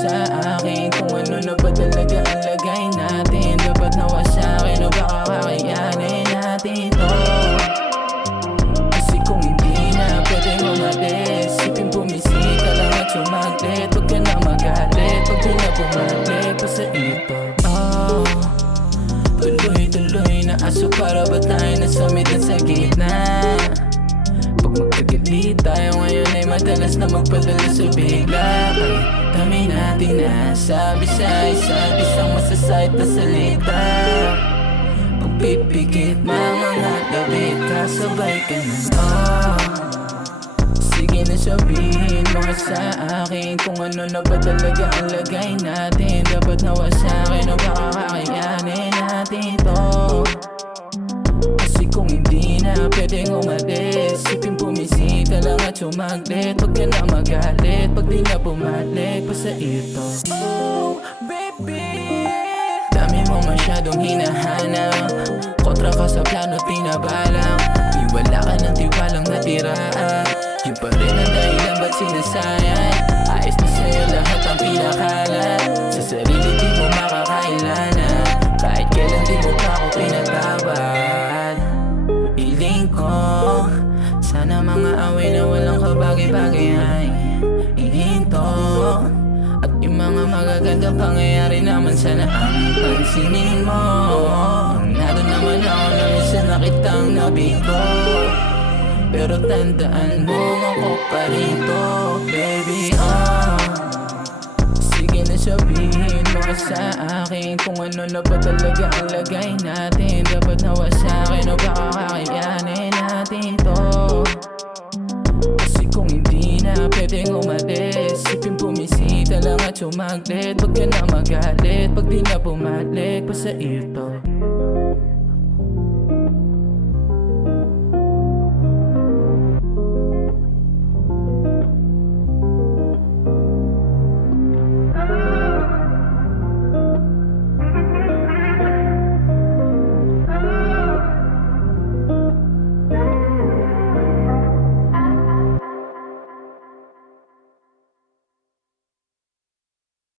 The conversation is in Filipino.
sa akin kung ano na ba talaga ang lagay natin. Dapat nawa sa'kin o baka kakayanin natin to. Kasi kung hindi na pwedeng umalis, sipin bumisita lang at sumaglit. Huwag ka na magalit, huwag ka na bumalik pa sa ito. Tuloy-tuloy na aso, para ba tayo nasamitan sa gitna? Pag magkagalit tayo ngayon ay madalas na magpadala sa bigla. Ay dami natin na sabi sa isa't isang masasayat na salita. Pagpipikit mga labit, kasabay ka na. Sige na sabihin mo sa akin kung ano na ba talaga ang lagay natin. Dapat nawa sa'kin o baka kakayanin natin to. Kasi kung hindi na pwedeng umalis, sipin bumisita lang at sumaglit. Huwag ka na magalit pag di na bumalik pa sa ito. Oh baby, dami mo masyadong hinahanap, kontra ka sa plano't pinabalang. Di wala ka ng tiwalang natiraan, yun pa rin ang dahilan ba't sinasayang. Ayos na sa'yo lahat ang pinakalat, sa sarili di mo makakailanan. Kahit kailan di mo pa ako pinatabad. Hiling ko sana mga away na walang kabagay-bagay ay ihinto. At yung mga magagandang pangyayari naman sana ang pansinin mo. Nado naman ako na minsan na kitang nabigo, pero tandaan mo ako pa rito, baby. Sige na sabihin mo sa akin kung ano na ba talaga ang lagay natin. Dapat nawa sa'kin o baka kakayanin natin to. Kasi kung hindi na pwedeng umalis, sipin bumisita lang at sumaglit. Huwag ka na magalit pag di na bumalik pa sa ito.